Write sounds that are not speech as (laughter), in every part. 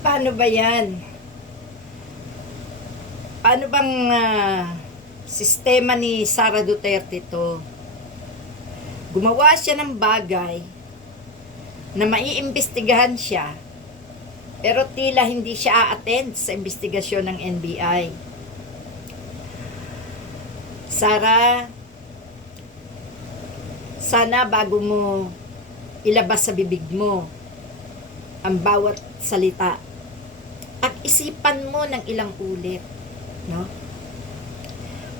Paano ba yan? Paano bang ah, sistema ni Sara Duterte to? Gumawa siya ng bagay na maiimbestigahan siya pero tila hindi siya a-attend sa investigasyon ng NBI. Sara, sana bago mo ilabas sa bibig mo ang bawat salita, pag-isipan mo ng ilang ulit, no?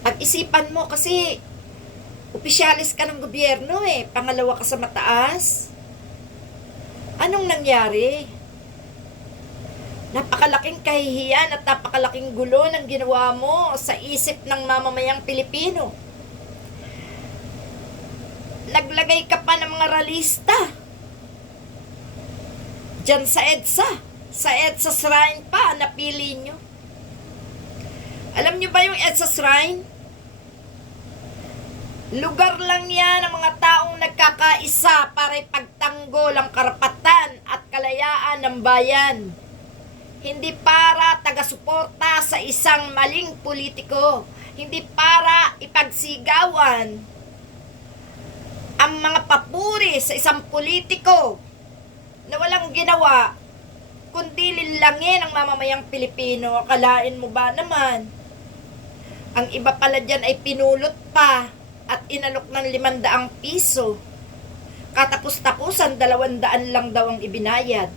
Pag-isipan mo kasi opisyalis ka ng gobyerno eh, pangalawa ka sa mataas. Anong nangyari? Napakalaking kahihiyan at napakalaking gulo ng ginawa mo sa isip ng mamamayang Pilipino. Naglagay ka pa ng mga ralista. Diyan sa EDSA. Sa EDSA Shrine pa, napili nyo. Alam nyo ba yung EDSA Shrine? Lugar lang yan ng mga taong nagkakaisa para ipagtanggol ang karapatan at kalayaan ng bayan. Hindi para taga-suporta sa isang maling politiko. Hindi para ipagsigawan ang mga papuri sa isang politiko na walang ginawa kundi lilangin ang mamamayang Pilipino. Akalain mo ba naman? Ang iba pala dyan ay pinulot pa at inalok ng limandaang piso. Katapos-tapusan, dalawandaan lang daw ang ibinayad.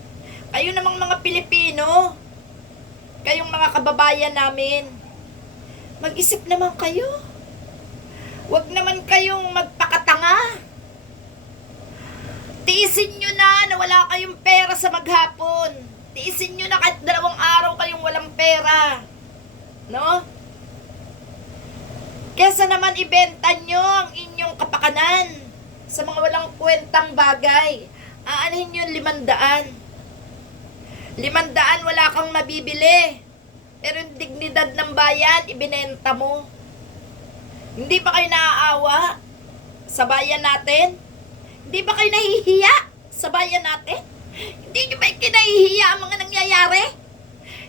Kayo namang mga Pilipino, kayong mga kababayan namin, mag-isip naman kayo. Huwag naman kayong magpakatanga. Tiisin nyo na na wala kayong pera sa maghapon. Tiisin nyo na kahit dalawang araw kayong walang pera. No? Kesa naman ibenta nyo ang inyong kapakanan sa mga walang kwentang bagay. Aanhin yung limandaan. Limandaan wala kang mabibili. Pero yung dignidad ng bayan, ibinenta mo. Hindi ba kayo naaawa sa bayan natin? Hindi ba kayo nahihiya sa bayan natin? Hindi nyo ba kinahihiya ang mga nangyayari?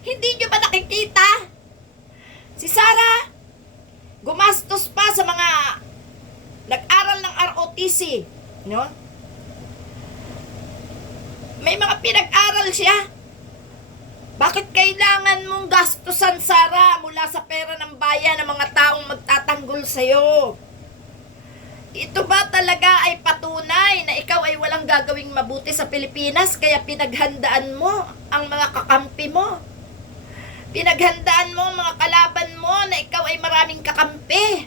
Hindi nyo ba nakikita? Si Sarah, gumastos pa sa mga nag-aral ng ROTC, no? May mga pinag-aral siya. Bakit kailangan mong gastusan, Sara, mula sa pera ng bayan ng mga taong magtatanggol sa'yo? Ito ba talaga ay patunay na ikaw ay walang gagawing mabuti sa Pilipinas kaya pinaghandaan mo ang mga kakampi mo? Pinaghandaan mo ang mga kalaban mo na ikaw ay maraming kakampi.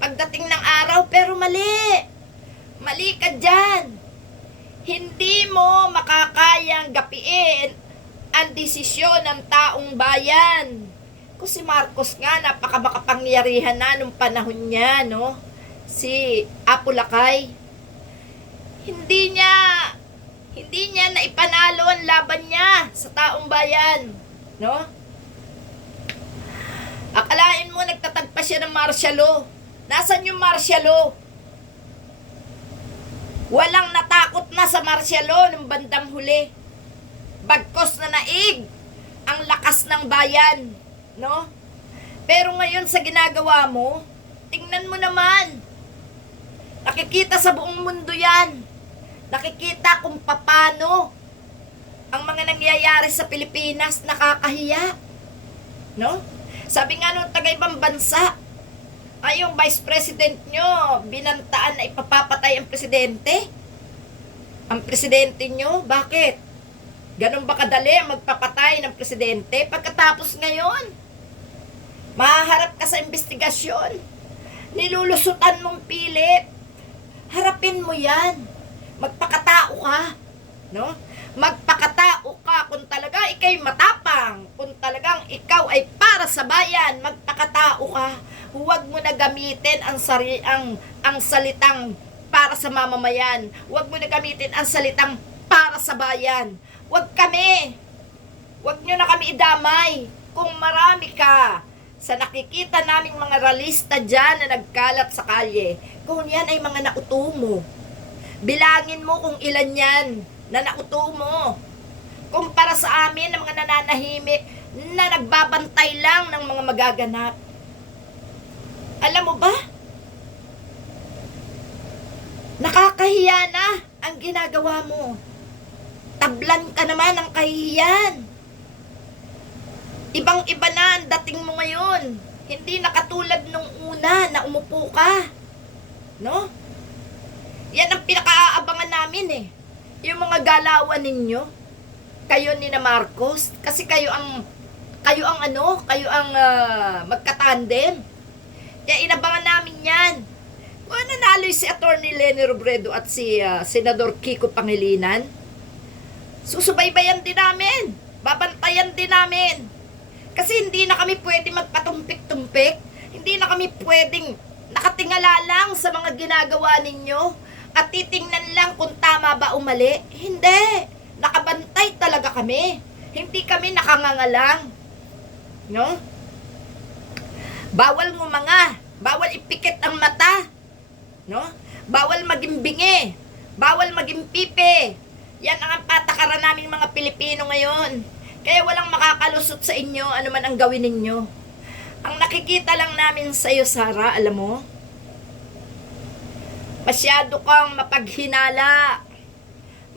Pagdating ng araw, pero mali. Mali ka dyan. Hindi mo makakayang gapiin ang desisyon ng taong bayan. Kung si Marcos nga, napakamakapangyarihan na nung panahon niya, no? Si Apo Lakay. Hindi niya, hindi niya na ipanalo ang laban niya sa taong bayan, no? Akalain mo nagtatagpa siya ng martial. Nasaan yung martial? Walang natakot na sa martial law ng bandang huli. Bagkos na naig ang lakas ng bayan, no? Pero ngayon sa ginagawa mo, tingnan mo naman. Nakikita sa buong mundo yan. Nakikita kung papano ang mga nangyayari sa Pilipinas nakakahiya. No? Sabi nga nung taga-ibang bansa, ay yung vice president nyo, binantaan na ipapapatay ang presidente. Ang presidente nyo, bakit? Ganun ba kadali magpapatay ng presidente? Pagkatapos ngayon, mahaharap ka sa investigasyon. Nilulusutan mong pilit. Harapin mo yan. Magpakatao ka. No? Magpakatao ka kung talaga ikay matapang. Kung talagang ikaw ay para sa bayan, magpakatao ka. Huwag mo na gamitin ang, sari, ang, ang salitang para sa mamamayan. Huwag mo na gamitin ang salitang para sa bayan. Huwag kami. Huwag nyo na kami idamay. Kung marami ka sa nakikita naming mga ralista dyan na nagkalat sa kalye, kung yan ay mga nauto mo, bilangin mo kung ilan yan na nauto mo. Kumpara sa amin, ng mga nananahimik na nagbabantay lang ng mga magaganap. Alam mo ba? Nakakahiya na ang ginagawa mo. Tablan ka naman ng kahihiyan. Ibang-iba na ang dating mo ngayon. Hindi na katulad nung una na umupo ka. No? Yan ang pinakaabangan namin eh. Yung mga galawan ninyo. Kayo ni na Marcos. Kasi kayo ang, kayo ang ano, kayo ang ah, magkatandem. Kaya inabangan namin yan. Kung nanalo si Attorney Lenny Robredo at si ah, Senador Kiko Pangilinan, susubaybayan din namin. Babantayan din namin. Kasi hindi na kami pwede magpatumpik-tumpik. Hindi na kami pwedeng nakatingala lang sa mga ginagawa ninyo at titingnan lang kung tama ba o mali. Hindi. Nakabantay talaga kami. Hindi kami nakangangalang. No? Bawal ngumanga. Bawal ipikit ang mata. No? Bawal maging bingi. Bawal maging pipe. Yan ang patakaran naming mga Pilipino ngayon. Kaya walang makakalusot sa inyo ano man ang gawin ninyo. Ang nakikita lang namin sa iyo, Sara, alam mo, masyado kang mapaghinala.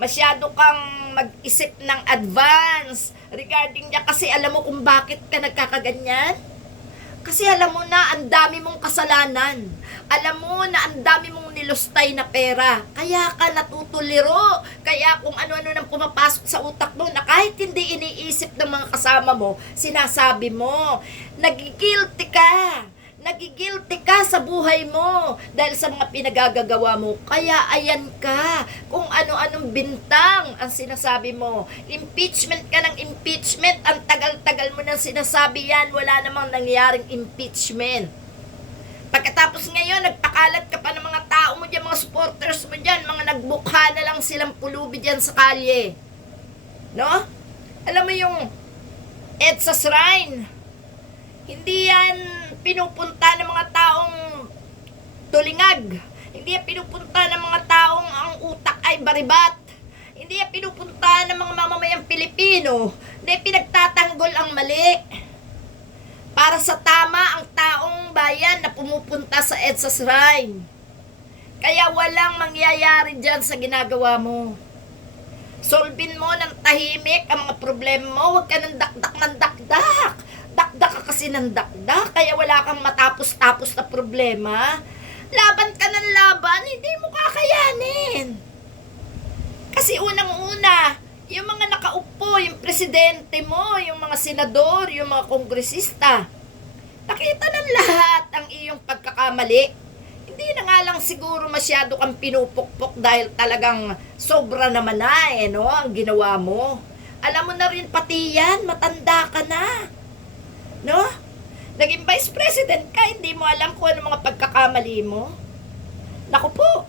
Masyado kang mag-isip ng advance regarding niya kasi alam mo kung bakit ka nagkakaganyan? Kasi alam mo na ang dami mong kasalanan. Alam mo na ang dami mong nilustay na pera. Kaya ka natutuliro. Kaya kung ano-ano nang pumapasok sa utak mo na kahit hindi iniisip ng mga kasama mo, sinasabi mo, nagigilty ka. Nagigilty ka sa buhay mo dahil sa mga pinagagagawa mo. Kaya ayan ka. Kung ano-anong bintang ang sinasabi mo. Impeachment ka ng impeachment. Ang tagal-tagal mo nang sinasabi yan. Wala namang nangyaring impeachment. Pagkatapos ngayon, nagpakalat ka pa ng mga tao mo dyan, mga supporters mo dyan, mga nagbukha na lang silang pulubi dyan sa kalye. No? Alam mo yung EDSA Shrine, hindi yan pinupunta ng mga taong tulingag. Hindi yan pinupunta ng mga taong ang utak ay baribat. Hindi yan pinupunta ng mga mamamayang Pilipino. Hindi pinagtatanggol ang mali. Para sa tama ang taong bayan na pumupunta sa EDSA Shrine. Kaya walang mangyayari dyan sa ginagawa mo. Solbin mo ng tahimik ang mga problema mo. Huwag ka ng dakdak ng dakdak. Kasi ng dakdak. Kaya wala kang matapos-tapos na problema. Laban ka ng laban, hindi mo kakayanin. Kasi unang-una, yung mga nakaupo, yung presidente mo, yung mga senador, yung mga kongresista, nakita ng lahat ang iyong pagkakamali. Hindi na nga lang siguro masyado kang pinupukpok dahil talagang sobra naman na eh, no, ang ginawa mo. Alam mo na rin pati yan, matanda ka na. Naging vice president ka, hindi mo alam kung ano mga pagkakamali mo. Naku po,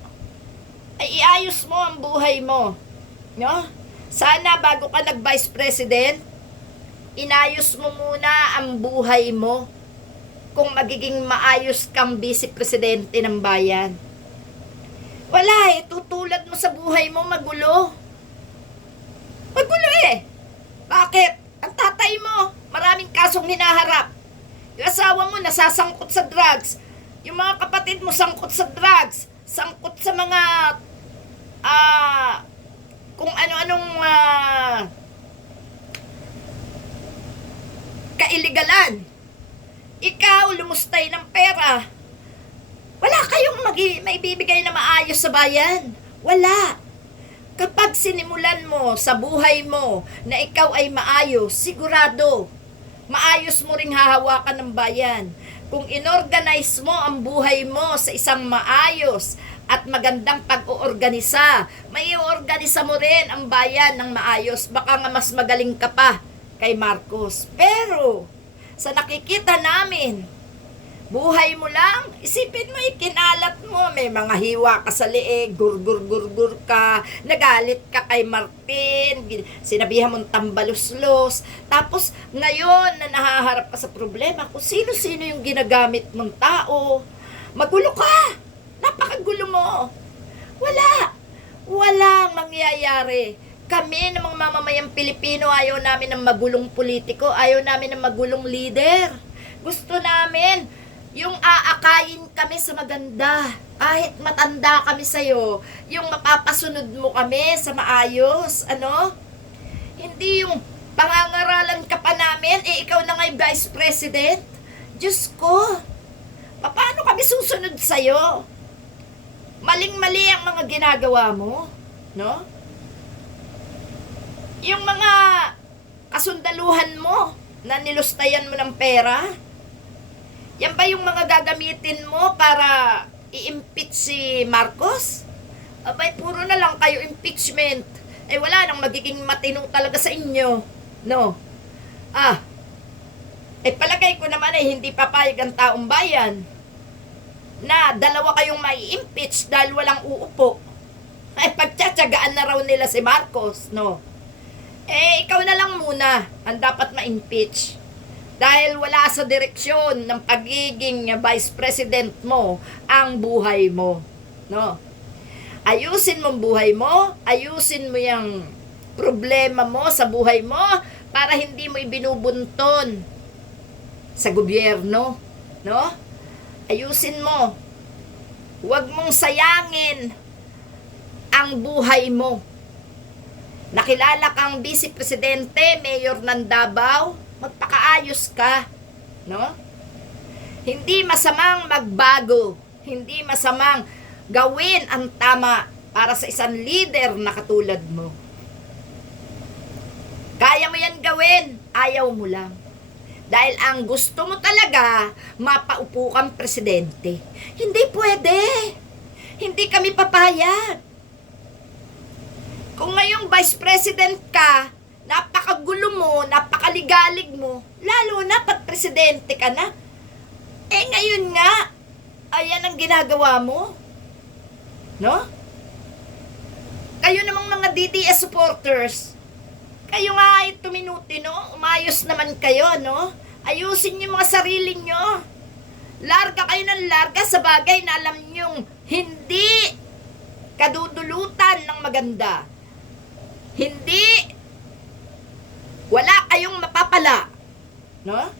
ay iayos mo ang buhay mo. No? Sana bago ka nag-vice president, inayos mo muna ang buhay mo kung magiging maayos kang vice presidente ng bayan. Wala eh, tutulad mo sa buhay mo magulo. Magulo eh. Bakit? Ang tatay mo, maraming kasong hinaharap. Yung asawa mo nasasangkot sa drugs. Yung mga kapatid mo sangkot sa drugs. Sangkot sa mga ah kung ano-anong ah, kailigalan. Ikaw, lumustay ng pera. Wala kayong magi, maibibigay na maayos sa bayan. Wala. Kapag sinimulan mo sa buhay mo na ikaw ay maayos, sigurado, maayos mo ring hahawakan ng bayan. Kung inorganize mo ang buhay mo sa isang maayos at magandang pag-oorganisa, may organisa mo rin ang bayan ng maayos. Baka nga mas magaling ka pa kay Marcos. Pero, sa nakikita namin, buhay mo lang, isipin mo, ikinalat mo, may mga hiwa ka sa liig, gur-gur-gur-gur ka, nagalit ka kay Martin, sinabihan mong tambaluslos, tapos ngayon na nahaharap ka sa problema, kung sino-sino yung ginagamit mong tao, magulo ka, napakagulo mo, wala, walang mangyayari. Kami ng mga mamamayang Pilipino, ayaw namin ng magulong politiko, ayaw namin ng magulong leader. Gusto namin yung aakayin kami sa maganda. Kahit matanda kami sa'yo, yung mapapasunod mo kami sa maayos, ano? Hindi yung pangangaralan ka pa namin, eh ikaw na nga'y vice president. Diyos ko, paano kami susunod sa'yo? Maling-mali ang mga ginagawa mo, no? Yung mga kasundaluhan mo na nilustayan mo ng pera, yan ba yung mga gagamitin mo para i-impeach si Marcos? Abay, puro na lang kayo impeachment. Eh, wala nang magiging matino talaga sa inyo. No? Ah, eh palagay ko naman ay hindi papayag ang taong bayan na dalawa kayong mai impeach dahil walang uupo. Ay (laughs) pagtsatsagaan na raw nila si Marcos, no? Eh, ikaw na lang muna ang dapat ma-impeach. Dahil wala sa direksyon ng pagiging vice president mo ang buhay mo. No? Ayusin mo ang buhay mo, ayusin mo yung problema mo sa buhay mo para hindi mo ibinubunton sa gobyerno. No? Ayusin mo. Huwag mong sayangin ang buhay mo. Nakilala kang vice presidente, mayor ng Davao, magpakaayos ka, no? Hindi masamang magbago, hindi masamang gawin ang tama para sa isang leader na katulad mo. Kaya mo yan gawin, ayaw mo lang. Dahil ang gusto mo talaga, mapaupo kang presidente. Hindi pwede. Hindi kami papayag. Kung ngayong vice president ka, napakagulo mo, napakaligalig mo, lalo na pag presidente ka na. Eh ngayon nga, ayan ang ginagawa mo. No? Kayo namang mga DDS supporters, kayo nga ay tuminuti, no? Umayos naman kayo, no? Ayusin niyo mga sarili niyo. Larga kayo ng larga sa bagay na alam niyong hindi kadudulutan ng maganda. Hindi wala kayong mapapala. No?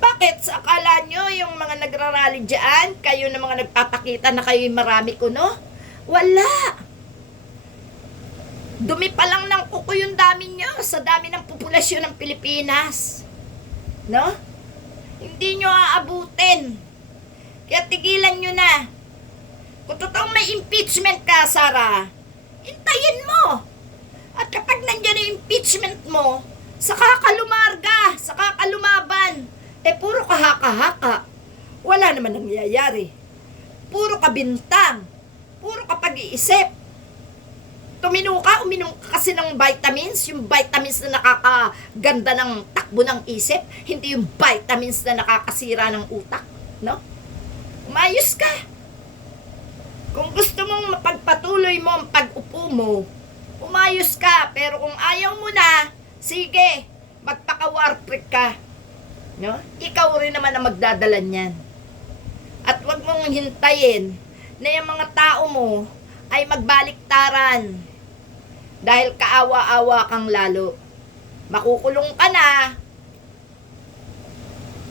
Bakit? Sa akala nyo, yung mga nagrarally dyan, kayo na mga nagpapakita na kayo marami ko, no? Wala. Dumi pa lang ng kuko yung dami nyo sa dami ng populasyon ng Pilipinas. No? Hindi nyo aabutin. Kaya tigilan nyo na. Kung totoong may impeachment ka, Sara, hintayin mo. At kapag nandiyan yung impeachment mo, saka ka lumarga, saka ka. Eh, puro kahaka-haka. Wala naman nangyayari. Puro ka bintang. Puro ka pag-iisip. Tumino ka, uminom ka kasi ng vitamins, yung vitamins na nakakaganda ng takbo ng isip, hindi yung vitamins na nakakasira ng utak, no? Umayos ka. Kung gusto mong mapagpatuloy mo ang pag-upo mo, umayos ka. Pero kung ayaw mo na, sige, magpaka-war freak ka. No? Ikaw rin naman ang magdadala niyan. At wag mong hintayin na yung mga tao mo ay magbaliktaran. Dahil kaawa-awa kang lalo. Makukulong ka na.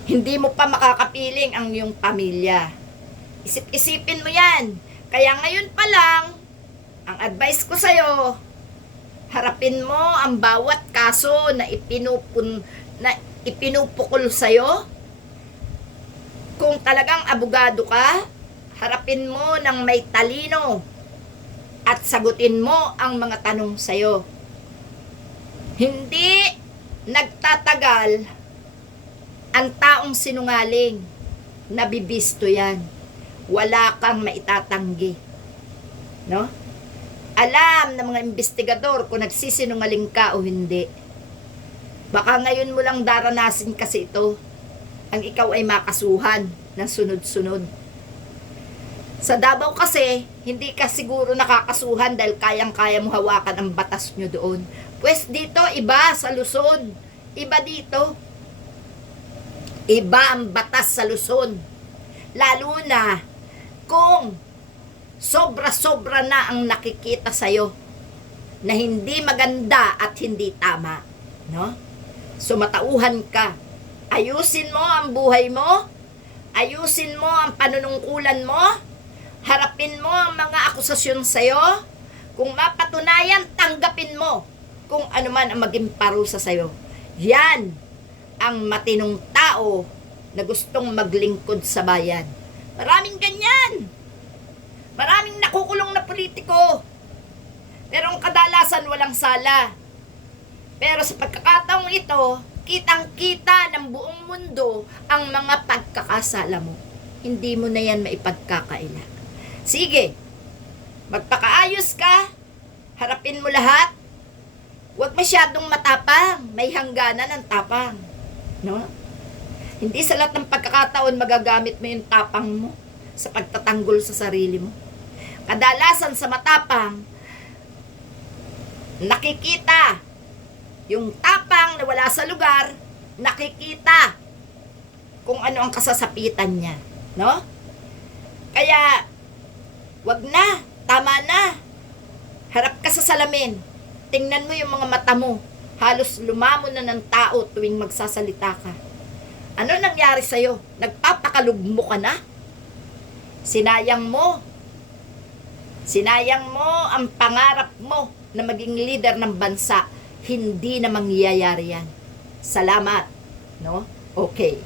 Hindi mo pa makakapiling ang iyong pamilya. Isip-isipin mo yan. Kaya ngayon pa lang, ang advice ko sa'yo, harapin mo ang bawat kaso na ipinupun na ipinupukol sa Kung talagang abogado ka, harapin mo ng may talino at sagutin mo ang mga tanong sa Hindi nagtatagal ang taong sinungaling. Nabibisto yan. Wala kang maitatanggi. No? Alam ng mga investigador kung nagsisinungaling ka o hindi. Baka ngayon mo lang daranasin kasi ito, ang ikaw ay makasuhan ng sunod-sunod. Sa Davao kasi, hindi ka siguro nakakasuhan dahil kayang-kaya mo hawakan ang batas nyo doon. Pwes dito, iba sa Luzon. Iba dito. Iba ang batas sa Luzon. Lalo na kung sobra-sobra na ang nakikita sa'yo. na hindi maganda at hindi tama, no? So matauhan ka. Ayusin mo ang buhay mo. Ayusin mo ang panunungkulan mo. Harapin mo ang mga akusasyon sa'yo. Kung mapatunayan, tanggapin mo kung ano man ang maging parusa sa'yo. Yan ang matinong tao na gustong maglingkod sa bayan. Maraming ganyan. Maraming nakukulong na politiko. Pero ang kadalasan walang sala. Pero sa pagkakataong ito, kitang-kita ng buong mundo ang mga pagkakasala mo. Hindi mo na yan maipagkakaila. Sige, magpakaayos ka, harapin mo lahat, huwag masyadong matapang, may hangganan ng tapang. No? Hindi sa lahat ng pagkakataon magagamit mo yung tapang mo sa pagtatanggol sa sarili mo. Kadalasan sa matapang, nakikita yung tapang na wala sa lugar, nakikita kung ano ang kasasapitan niya. No? Kaya, wag na, tama na. Harap ka sa salamin. Tingnan mo yung mga mata mo. Halos lumamo na ng tao tuwing magsasalita ka. Ano nangyari sa'yo? Nagpapakalugmo ka na? Sinayang mo. Sinayang mo ang pangarap mo na maging leader ng bansa. Hindi na mangyayari yan. Salamat. No? Okay.